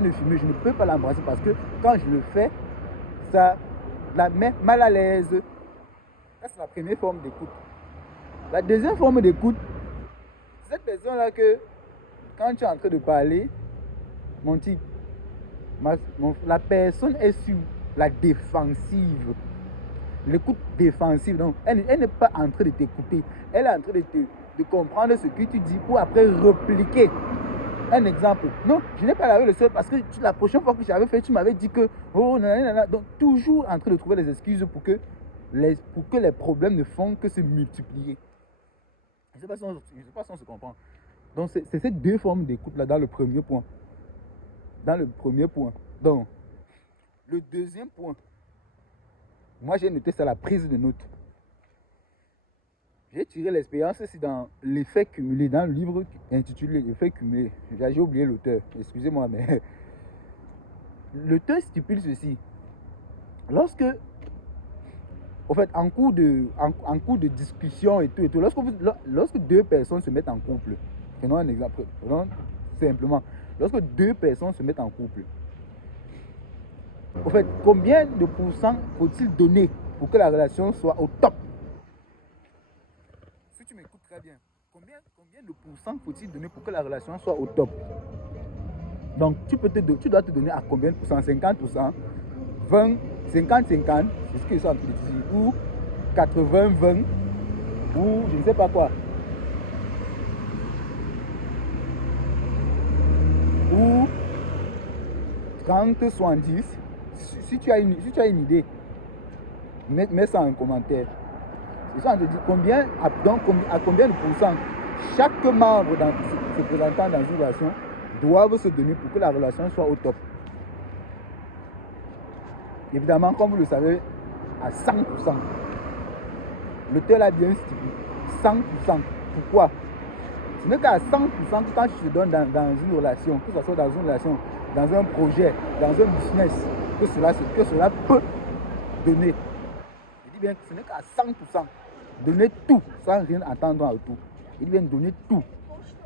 de fumer, je ne peux pas l'embrasser parce que quand je le fais, ça la met mal à l'aise. Ça, c'est la première forme d'écoute. La deuxième forme d'écoute, c'est cette personne-là que, quand tu es en train de parler, mon type, la personne est sur la défensive. L'écoute défensive, donc elle n'est pas en train de t'écouter, elle est en train de comprendre ce que tu dis pour après répliquer. Un exemple, non, je n'ai pas lavé le sol parce que la prochaine fois que j'avais fait, tu m'avais dit que, oh, nanana. Donc toujours en train de trouver des excuses pour que les problèmes ne font que se multiplier. Je ne sais pas si on se comprend. Donc c'est ces deux formes d'écoute là dans le premier point. Donc, le deuxième point, moi j'ai noté ça, la prise de notes. J'ai tiré l'expérience ici dans l'effet cumulé, dans le livre intitulé L'effet cumulé. J'ai oublié l'auteur, excusez-moi, mais l'auteur stipule ceci. Lorsque, en fait, en cours de discussion et tout, lorsque deux personnes se mettent en couple, prenons un exemple, simplement, lorsque deux personnes se mettent en couple, en fait, combien de pourcents faut-il donner pour que la relation soit au top? Si tu m'écoutes très bien, combien de pourcents faut-il donner pour que la relation soit au top? Donc, tu dois te donner à combien de pourcents? 50%, 20, 50-50, c'est ce qu'ils sont en train de dire, ou 80-20, ou je ne sais pas quoi. Ou 30-70. Si tu as une idée, mets ça en commentaire. Ils sont en train de dire à combien de pourcents chaque membre se présentant dans une relation doivent se donner pour que la relation soit au top. Évidemment, comme vous le savez, à 100%. L'auteur l'a bien stipulé. 100%. Pourquoi? Ce n'est qu'à 100% que quand tu te donnes dans une relation, que ce soit dans une relation, dans un projet, dans un business, que cela peut donner. Je dis bien que ce n'est qu'à 100%. Donner tout sans rien attendre en retour. Il vient donner tout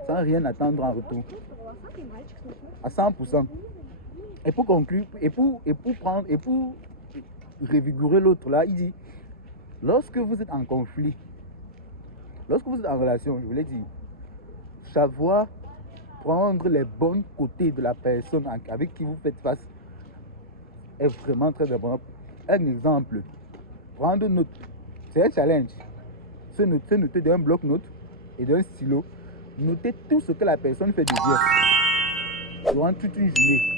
sans rien attendre en retour. À 100%. Et pour conclure, et pour revigorer l'autre là, il dit, lorsque vous êtes en conflit, lorsque vous êtes en relation, je voulais dire, savoir prendre les bons côtés de la personne avec qui vous faites face est vraiment très important. Un exemple, prendre note, c'est un challenge. Se noter d'un bloc-notes et d'un stylo, noter tout ce que la personne fait de bien durant toute une journée.